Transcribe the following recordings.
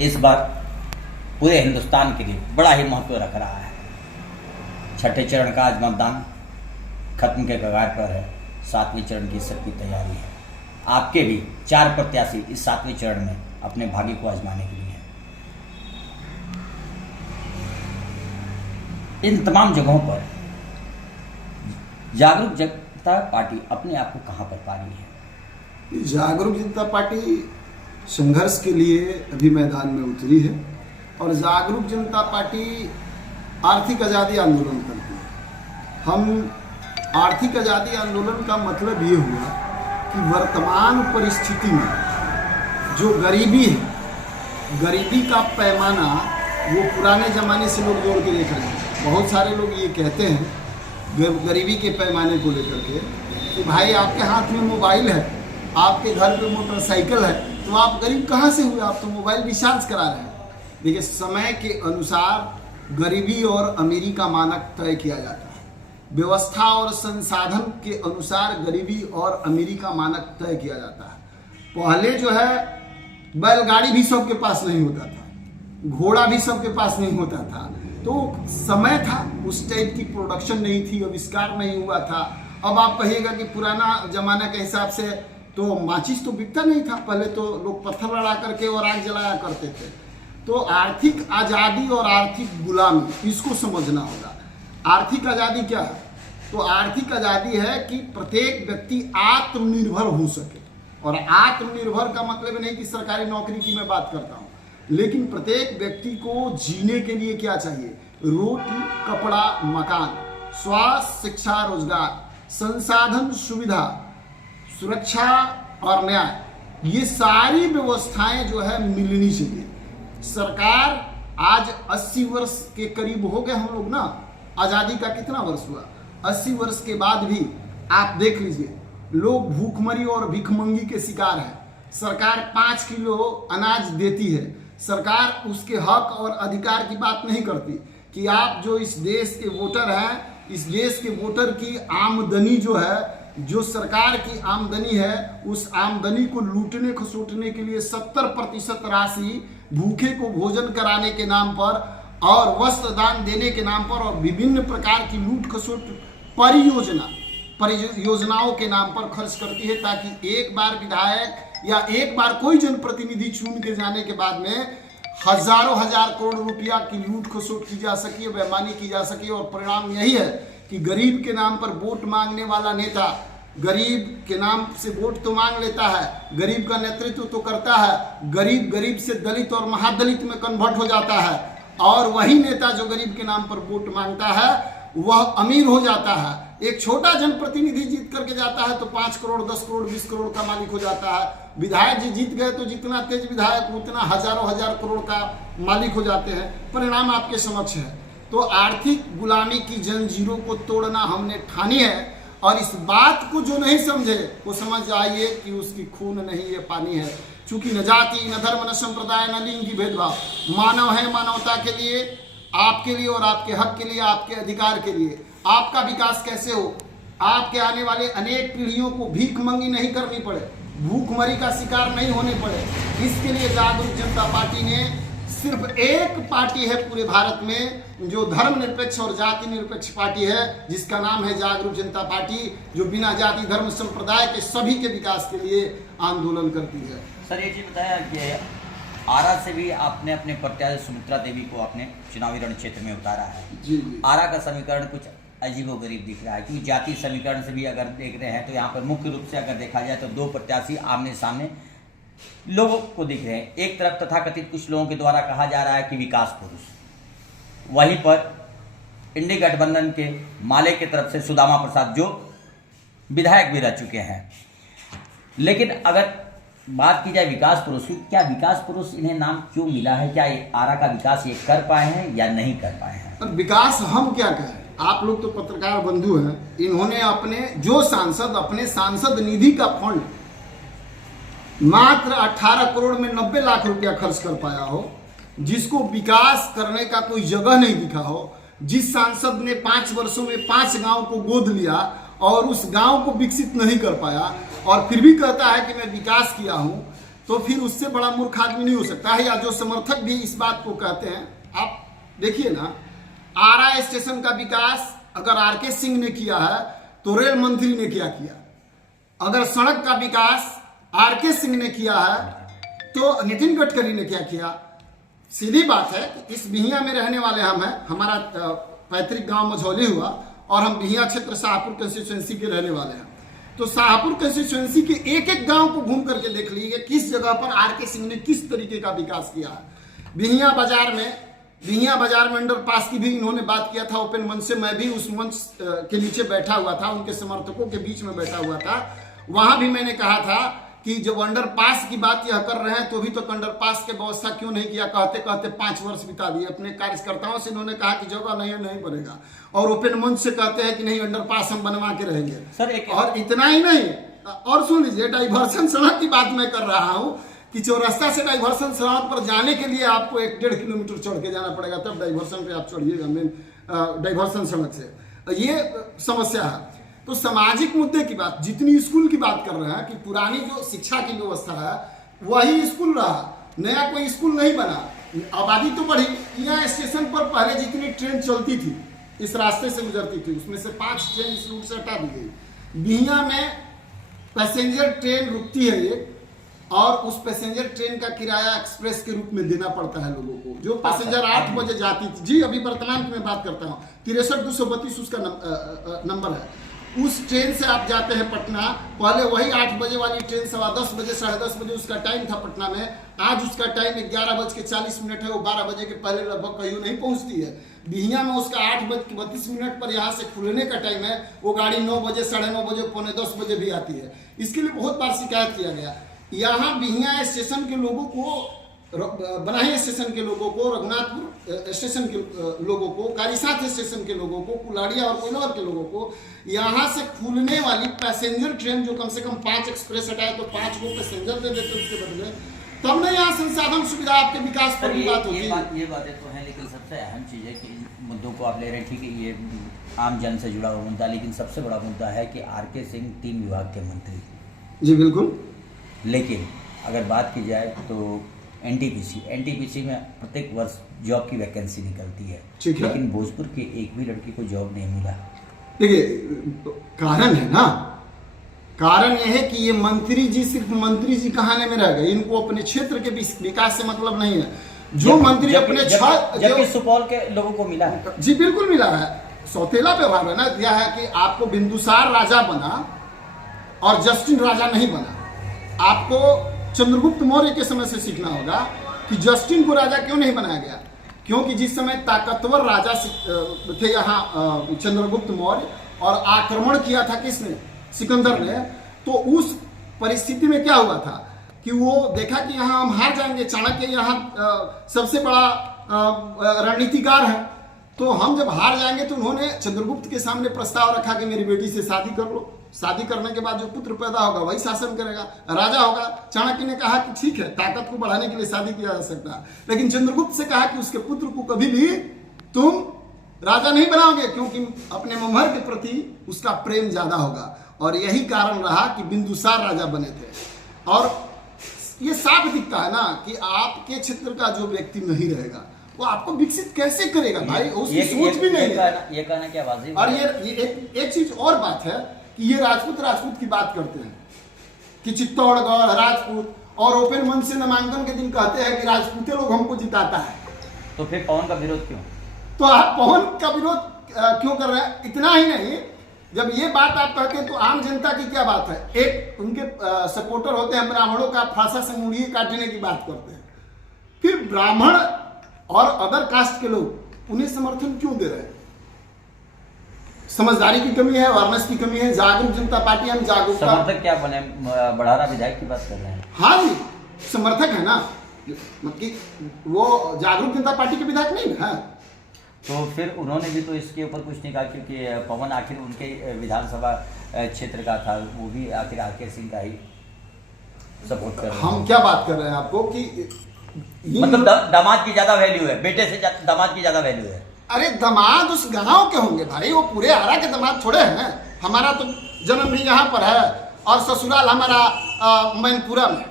इस बार पूरे हिंदुस्तान के लिए बड़ा ही महत्व रख रहा है। छठे चरण का आज मतदान खत्म के कगार पर है। 7वें चरण की सबकी तैयारी है। आपके भी 4 प्रत्याशी इस 7वें चरण में अपने भाग्य को आजमाने के लिए हैं। इन तमाम जगहों पर जागरूक जनता पार्टी अपने आप को कहां पर पा रही है? जागरूक जनता पार्टी संघर्ष के लिए अभी मैदान में उतरी है और जागरूक जनता पार्टी आर्थिक आज़ादी आंदोलन करती है। हम आर्थिक आज़ादी आंदोलन का मतलब ये हुआ कि वर्तमान परिस्थिति में जो गरीबी है, गरीबी का पैमाना वो पुराने ज़माने से लोग जोड़ के देख रहे हैं। बहुत सारे लोग ये कहते हैं गरीबी के पैमाने को लेकर के कि भाई आपके हाथ में मोबाइल है, आपके घर पे मोटरसाइकिल है, तो आप गरीब कहाँ से हुए? आप तो मोबाइल रिचार्ज करा रहे हैं। देखिए, समय के अनुसार गरीबी और अमीरी का मानक तय किया जाता है। व्यवस्था और संसाधन के अनुसार गरीबी और अमीरी का मानक तय किया जाता है। पहले जो है बैलगाड़ी भी सबके पास नहीं होता था, घोड़ा भी सबके पास नहीं होता था, तो समय था, उस टाइप की प्रोडक्शन नहीं थी, आविष्कार नहीं हुआ था। अब आप कहिएगा कि पुराना जमाना के हिसाब से तो माचिस तो बिकता नहीं था, पहले तो लोग पत्थर लड़ा करके और आग जलाया करते थे। तो आर्थिक आज़ादी और आर्थिक गुलामी, इसको समझना होगा। आर्थिक आज़ादी क्या है? तो आर्थिक आज़ादी है कि प्रत्येक व्यक्ति आत्मनिर्भर हो सके। और आत्मनिर्भर का मतलब नहीं कि सरकारी नौकरी की मैं बात करता हूँ, लेकिन प्रत्येक व्यक्ति को जीने के लिए क्या चाहिए? रोटी, कपड़ा, मकान, स्वास्थ्य, शिक्षा, रोजगार, संसाधन, सुविधा, सुरक्षा और न्याय, ये सारी व्यवस्थाएं जो है मिलनी चाहिए। सरकार आज 80 वर्ष के करीब हो गए हम लोग ना। आज़ादी का कितना वर्ष हुआ? 80 वर्ष के बाद भी आप देख लीजिए, लोग भूखमरी और भिखमंगी के शिकार हैं। सरकार 5 किलो अनाज देती है। सरकार उसके हक और अधिकार की बात नहीं करती कि आप जो इस देश के वोटर हैं, इस देश के वोटर की आमदनी जो है, जो सरकार की आमदनी है, उस आमदनी को लूटने खसोटने के लिए 70% राशि भूखे को भोजन कराने के नाम पर और वस्त्र दान देने के नाम पर और विभिन्न प्रकार की लूट खसोट परियोजनाओं के नाम पर खर्च करती है, ताकि एक बार विधायक या एक बार कोई जनप्रतिनिधि चुन के जाने के बाद में हजारों हजार करोड़ रुपया की लूट खसोट की जा सके, बेईमानी की जा सके। और परिणाम यही है कि गरीब के नाम पर वोट मांगने वाला नेता गरीब के नाम से वोट तो मांग लेता है, गरीब का नेतृत्व तो करता है, गरीब से दलित और महादलित में कन्वर्ट हो जाता है, और वही नेता जो गरीब के नाम पर वोट मांगता है वह अमीर हो जाता है। एक छोटा जनप्रतिनिधि जीत करके जाता है तो 5 करोड़, 10 करोड़, 20 करोड़ का मालिक हो जाता है। विधायक जी जीत गए तो जितना तेज विधायक उतना हजारों हजार करोड़ का मालिक हो जाते हैं। परिणाम आपके समक्ष है। तो आर्थिक गुलामी की जंजीरों को तोड़ना हमने ठानी है, और इस बात को जो नहीं समझे वो समझ आइए कि उसकी खून नहीं ये पानी है। चूंकि न जाति, न धर्म, न संप्रदाय, न लिंग की भेदभाव, मानव है, मानवता के लिए, आपके लिए और आपके हक के लिए, आपके अधिकार के लिए। आपका विकास कैसे हो? आपके आने वाले अनेक पीढ़ियों को भीखमंगी नहीं करनी पड़े, भूखमरी का शिकार नहीं होने पड़े, इसके लिए जागरूक जनता पार्टी ने सिर्फ एक पार्टी है पूरे भारत में जो धर्मनिरपेक्ष और जाति निरपेक्ष पार्टी है, जिसका नाम है जागरूक जनता पार्टी, जो बिना जाति, धर्म, संप्रदाय के सभी के विकास के लिए आंदोलन करती है। सर, ये चीज बताया कि आरा से भी आपने अपने प्रत्याशी सुमित्रा देवी को अपने चुनावी रण क्षेत्र में उतारा है। जी। आरा का समीकरण कुछ अजीबोगरीब दिख रहा है, क्योंकि जाति समीकरण से भी अगर देख रहे हैं तो यहाँ पर मुख्य रूप से अगर देखा जाए तो 2 प्रत्याशी आमने सामने लोगों को दिख रहे हैं। एक तरफ तथाकथित कुछ लोगों के द्वारा कहा जा रहा है कि विकास पुरुष, वहीं पर इंडी गठबंधन के माले की तरफ से सुदामा प्रसाद जो विधायक भी रह चुके हैं। लेकिन अगर बात की जाए विकास पुरुष की, क्या विकास पुरुष इन्हें नाम क्यों मिला है? क्या ये आरा का विकास ये कर पाए हैं या नहीं कर पाए हैं? अब विकास हम क्या कहें, आप लोग तो पत्रकार बंधु हैं। इन्होंने अपने जो सांसद, अपने सांसद निधि का फंड मात्र 18 करोड़ में 90 लाख रुपया खर्च कर पाया हो, जिसको विकास करने का कोई जगह नहीं दिखा हो, जिस सांसद ने 5 वर्षों में 5 गांव को गोद लिया और उस गांव को विकसित नहीं कर पाया और फिर भी कहता है कि मैं विकास किया हूं, तो फिर उससे बड़ा मूर्ख आदमी नहीं हो सकता है। या जो समर्थक भी इस बात को कहते हैं, आप देखिए ना, आरा स्टेशन का विकास अगर आरके सिंह ने किया है तो रेल मंत्री ने क्या किया, अगर सड़क का विकास आरके सिंह ने किया है तो नितिन गडकरी ने क्या किया। सीधी बात है कि इस बिहिया में रहने वाले हम हैं, हमारा पैतृक गांव मझौली हुआ और हम बिहिया क्षेत्र शाहपुर कंस्टिट्यूएंसी के रहने वाले हैं। तो शाहपुर कंस्टिट्यूएंसी के एक एक गांव को घूम करके देख लीजिए किस जगह पर आरके सिंह ने किस तरीके का विकास किया है। बिहिया बाजार में अंडरपास की भी इन्होंने बात किया था ओपन मंच से, मैं भी उस मंच के नीचे बैठा हुआ था, उनके समर्थकों के बीच में बैठा हुआ था। वहां भी मैंने कहा था कि जब अंडरपास की बात यह कर रहे हैं तो भी तो अंडरपास की व्यवस्था क्यों नहीं किया। कहते कहते 5 वर्ष बिता दिए। अपने कार्यकर्ताओं से इन्होंने कहा कि जगह नहीं बनेगा, और ओपन मंच से कहते हैं कि नहीं अंडरपास हम बनवा के रहेंगे सर। और इतना ही नहीं, और सुन लीजिए, डाइवर्सन सड़क की बात मैं कर रहा हूं कि चौरस्ता से डाइवर्सन सड़क पर जाने के लिए आपको 1-1.5 किलोमीटर चढ़ के जाना पड़ेगा, तब डाइवर्सन पे आप चढ़िएगा मेन डाइवर्सन सड़क से। ये समस्या है। तो सामाजिक मुद्दे की बात, जितनी स्कूल की बात कर रहे हैं कि पुरानी जो शिक्षा की व्यवस्था है वही स्कूल रहा, नया कोई स्कूल नहीं बना। आबादी तो बढ़ी। यहाँ स्टेशन पर पहले जितनी ट्रेन चलती थी इस रास्ते से गुजरती थी, उसमें से 5 ट्रेन इस रूट से हटा दी गई। बिहिया में पैसेंजर ट्रेन रुकती है एक, और उस पैसेंजर ट्रेन का किराया एक्सप्रेस के रूप में देना पड़ता है लोगों को। जो पैसेंजर 8 बजे जाती थी, जी अभी वर्तमान की मैं बात करता हूँ, 63-232 उसका नंबर है। उस ट्रेन से आप जाते हैं पटना, पहले वही 8 बजे वाली ट्रेन 10:15 बजे 10:30 बजे उसका टाइम था पटना में। आज उसका टाइम 11:40 है, वो 12 बजे के पहले लगभग कहीं नहीं पहुंचती है। बिहिया में उसका 8:32 पर यहाँ से खुलने का टाइम है, वो गाड़ी 9 बजे 9:30 बजे 9:45 बजे भी आती है। इसके लिए बहुत बार शिकायत किया गया। यहाँ बिहिया स्टेशन के लोगों को, बनाही स्टेशन के लोगों को, रघुनाथपुर स्टेशन के लोगों को, कारीसाथ स्टेशन के लोगों को, कुलाड़िया और कोइलवर के लोगों को यहाँ से खुलने वाली पैसेंजर ट्रेन जो कम से कम 5 एक्सप्रेस हटाए तो 5 को पैसेंजर दे देते उसके बदले, तब ना यहाँ संसाधन सुविधा आपके विकास पर बात होती है। ये बातें तो हैं, लेकिन सबसे अहम चीज़ है कि इन मुद्दों को आप ले रहे हैं, ठीक है, ये आम जन से जुड़ा हुआ मुद्दा, लेकिन सबसे बड़ा मुद्दा है कि आरके सिंह 3 विभाग के मंत्री। जी बिल्कुल। लेकिन अगर बात की जाए तो एनटीपीसी में प्रत्येक वर्ष जॉब की वैकेंसी निकलती है, लेकिन भोजपुर के एक भी लड़की को जॉब नहीं मिला। देखिए कारण है ना, कारण यह है कि ये मंत्री जी सिर्फ मंत्री जी कहानी में रह गए, इनको अपने क्षेत्र के विकास से मतलब नहीं है। जो मंत्री अपने जबकि सुपौल के लोगों को मिला है। जी बिल्कुल मिला है। सौतेला व्यवहार है ना, दिया है कि आपको बिंदुसार राजा बना और जस्टिन राजा नहीं बना। आपको चंद्रगुप्त मौर्य के समय से सीखना होगा कि जस्टिन को राजा क्यों नहीं बनाया गया, क्योंकि जिस समय ताकतवर राजा थे यहाँ चंद्रगुप्त मौर्य, और आक्रमण किया था किसने, सिकंदर ने, तो उस परिस्थिति में क्या हुआ था कि वो देखा कि यहाँ हम हार जाएंगे, चाणक्य यहाँ सबसे बड़ा रणनीतिकार है, तो हम जब हार जाएंगे तो उन्होंने चंद्रगुप्त के सामने प्रस्ताव रखा कि मेरी बेटी से शादी कर लो, शादी करने के बाद जो पुत्र पैदा होगा वही शासन करेगा, राजा होगा। चाणक्य ने कहा कि ठीक है, ताकत को बढ़ाने के लिए शादी किया जा सकता है, लेकिन चंद्रगुप्त से कहा कि उसके पुत्र को कभी भी तुम राजा नहीं बनाओगे, क्योंकि अपने ममहर के प्रति उसका प्रेम ज्यादा होगा। और यही कारण रहा कि बिंदुसार राजा बने थे। और ये साफ दिखता है ना कि आपके क्षेत्र का जो व्यक्ति नहीं रहेगा वो आपको विकसित कैसे करेगा भाई, उसकी सोच भी नहीं है। ये कहना क्या वाजिब। और ये एक चीज और बात है कि ये राजपूत की बात करते हैं कि चित्तौड़गढ़ राजपूत, और ओपन मंच से नामांकन के दिन कहते हैं कि राजपूते लोग हमको जिताता है। तो फिर पवन का विरोध क्यों? तो आप पवन का विरोध क्यों कर रहे हैं? इतना ही नहीं, जब ये बात आप कहते हैं तो आम जनता की क्या बात है। एक उनके सपोर्टर होते हैं ब्राह्मणों का फांसा से मुड़िए काटने की बात करते हैं, फिर ब्राह्मण और अदर कास्ट के लोग उन्हें समर्थन क्यों दे रहे हैं? समझदारी की कमी है, अवेयरनेस की कमी है। जागरूक जनता पार्टी, हम जागरूकता। समर्थक क्या बने? बढ़ारा विधायक की बात कर रहे हैं। हाँ जी, समर्थक है ना, मतलब वो जागरूक जनता पार्टी के विधायक नहीं है। तो फिर उन्होंने भी तो इसके ऊपर कुछ नहीं कहा, क्योंकि पवन आखिर उनके विधानसभा क्षेत्र का था, वो भी आखिर आरके सिंह का ही सपोर्ट कर रहे हैं। हम क्या बात कर रहे हैं आपको कि मतलब दामाद की ज्यादा वैल्यू है, बेटे से दामाद की ज्यादा वैल्यू है। अरे दामाद उस गांव के होंगे भाई, वो पूरे आरा के दामाद थोड़े हैं। हमारा तो जन्म भी यहाँ पर है और ससुराल हमारा मैनपुरा में,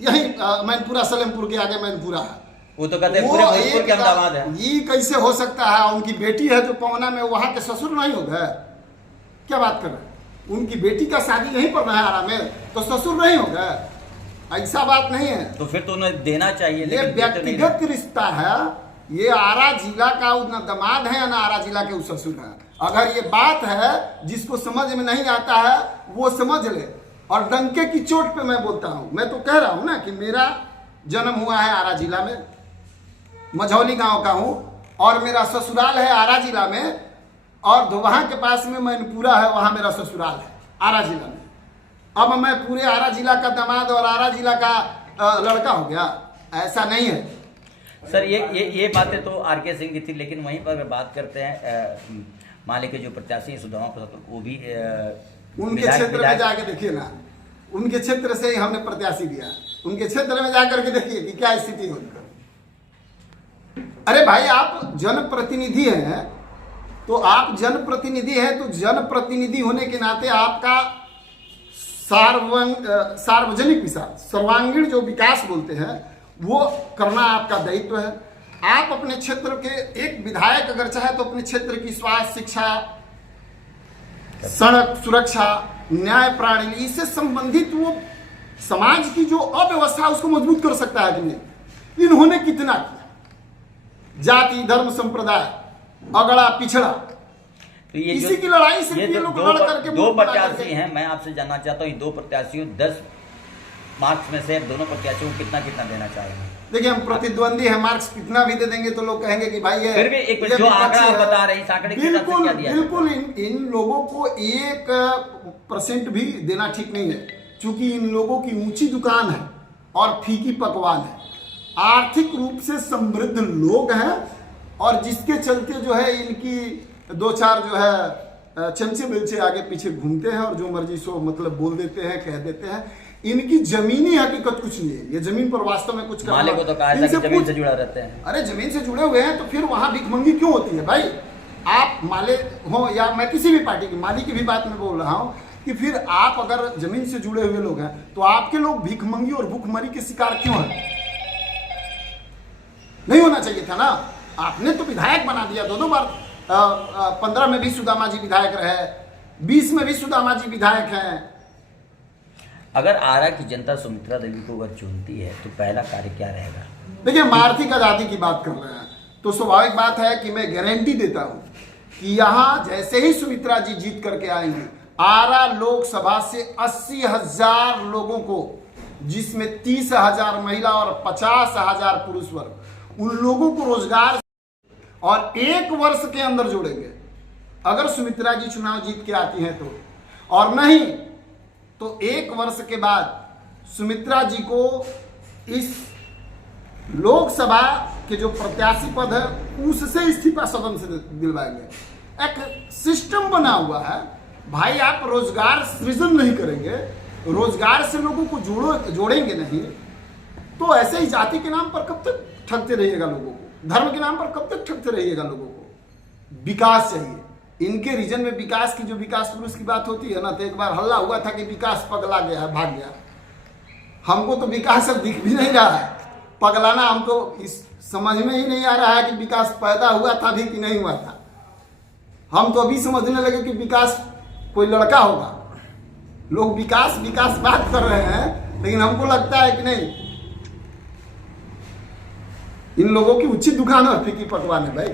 यही मैनपुरा सलेमपुर के आगे मैनपुरा है। वो तो कहते हैं पूरे भोजपुर के हम दामाद हैं। ये कैसे हो सकता है? उनकी बेटी है जो पवना में, वहाँ के ससुर नहीं हो गए? क्या बात कर रहे हैं? उनकी बेटी का शादी यहीं पर है आरा में, तो ससुर नहीं हो गए? ऐसा बात नहीं है। तो फिर तो उन्हें देना चाहिए। ये व्यक्तिगत रिश्ता है। ये आरा जिला का ना दामाद है ना आरा जिला के वो ससुर है। अगर ये बात है जिसको समझ में नहीं आता है वो समझ ले। और डंके की चोट पे मैं बोलता हूँ, मैं तो कह रहा हूँ ना कि मेरा जन्म हुआ है आरा जिला में, मझौली गांव का हूँ, और मेरा ससुराल है आरा जिला में, और वहाँ के पास में मैनपुरा है, वहाँ मेरा ससुराल है आरा जिला में। अब मैं पूरे आरा जिला का दामाद और आरा जिला का लड़का हो गया? ऐसा नहीं है सर। ये बातें तो आर.के. सिंह की थी, लेकिन वहीं पर अगर बात करते हैं माले के जो प्रत्याशी हैं सुदामा प्रसाद, वो भी उनके क्षेत्र में जाके देखिए ना, उनके क्षेत्र से ही हमने प्रत्याशी दिया। उनके क्षेत्र में जाकर के देखिए कि क्या स्थिति हो। अरे भाई, आप जनप्रतिनिधि हैं, तो आप जनप्रतिनिधि हैं, तो जनप्रतिनिधि होने के नाते आपका सार्वजनिक विकास, सर्वांगीण जो विकास बोलते हैं, वो करना आपका दायित्व है। आप अपने क्षेत्र के एक विधायक अगर चाहे तो अपने क्षेत्र की स्वास्थ्य, शिक्षा, सड़क सुरक्षा, न्याय प्रणाली, इससे संबंधित वो समाज की जो अव्यवस्था उसको मजबूत कर सकता है कि नहीं? इन्होंने कितना किया? जाति, धर्म, संप्रदाय, अगड़ा पिछड़ा, तो ये इसी की लड़ाई से ये लोग लड़ करके दो प्रत्याशी हैं। मैं आपसे जानना चाहता हूँ, दो प्रत्याशियों 10 मार्क्स में से दोनों प्रत्याशियों को कितना कितना देना चाहेंगे? देखिए, हम प्रतिद्वंदी है, मार्क्स कितना भी दे देंगे तो लोग कहेंगे कि भाई ये फिर भी एक जो आंकड़ा आप बता रहे हैं, इस आंकड़े के हिसाब से क्या दिया? बिल्कुल इन लोगों को 1% भी देना ठीक नहीं है, क्योंकि इन लोगों की ऊंची दुकान है और फीकी पकवान है। आर्थिक रूप से समृद्ध लोग हैं, और जिसके चलते जो है इनकी 2-4 जो है चमचे बिलचे आगे पीछे घूमते हैं और जो मर्जी सो मतलब बोल देते हैं, कह देते हैं। इनकी जमीनी हकीकत कुछ नहीं है। ये जमीन पर वास्तव में कुछ माले को तो कहा था कि जमीन से जुड़ा रहते हैं। अरे जमीन से जुड़े हुए हैं तो फिर वहां भिखमंगी क्यों होती है भाई? आप माले हो या मैं किसी भी पार्टी की, माली की भी बात मैं बोल रहा हूं कि फिर आप अगर जमीन से जुड़े हुए लोग हैं तो आपके लोग भिखमंगी और भूखमरी के शिकार क्यों हैं? नहीं होना चाहिए था ना। आपने तो विधायक बना दिया 2-2 बार। 15 में भी सुदामा जी विधायक रहे, 20 में भी सुदामा जी विधायक हैं। अगर आरा की जनता सुमित्रा देवी को अगर चुनती है तो पहला कार्य क्या रहेगा? देखिए, हम आर्थिक आजादी की बात कर रहे हैं तो स्वाभाविक बात है कि मैं गारंटी देता हूं कि यहां जैसे ही सुमित्रा जी जीत करके आएंगे, आरा लोकसभा से 80,000 लोगों को, जिसमें 30,000 महिला और 50,000 पुरुष वर्ग, उन लोगों को रोजगार और 1 वर्ष के अंदर जोड़ेंगे। अगर सुमित्रा जी चुनाव जीत के आती हैं तो, और नहीं तो 1 वर्ष के बाद सुमित्रा जी को इस लोकसभा के जो प्रत्याशी पद है उससे इस्तीफा सदन से दिलवाएंगे। एक सिस्टम बना हुआ है भाई। आप रोजगार सृजन नहीं करेंगे, रोजगार से लोगों को जोड़ेंगे नहीं, तो ऐसे ही जाति के नाम पर कब तक ठगते रहिएगा लोगों को? धर्म के नाम पर कब तक ठगते रहिएगा लोगों को? विकास चाहिए। इनके रीजन में विकास की, जो विकास पुरुष की बात होती है ना, तो एक बार हल्ला हुआ था कि विकास पगला गया है, भाग गया। हमको तो विकास अब दिख भी नहीं रहा है। पगलाना हमको इस समझ में ही नहीं आ रहा है कि विकास पैदा हुआ था भी कि नहीं हुआ था। हम तो अभी समझने लगे कि विकास कोई लड़का होगा। लोग विकास विकास बात कर रहे हैं, लेकिन हमको लगता है कि नहीं, इन लोगों की उचित दुकान और फीकी पकवान है भाई।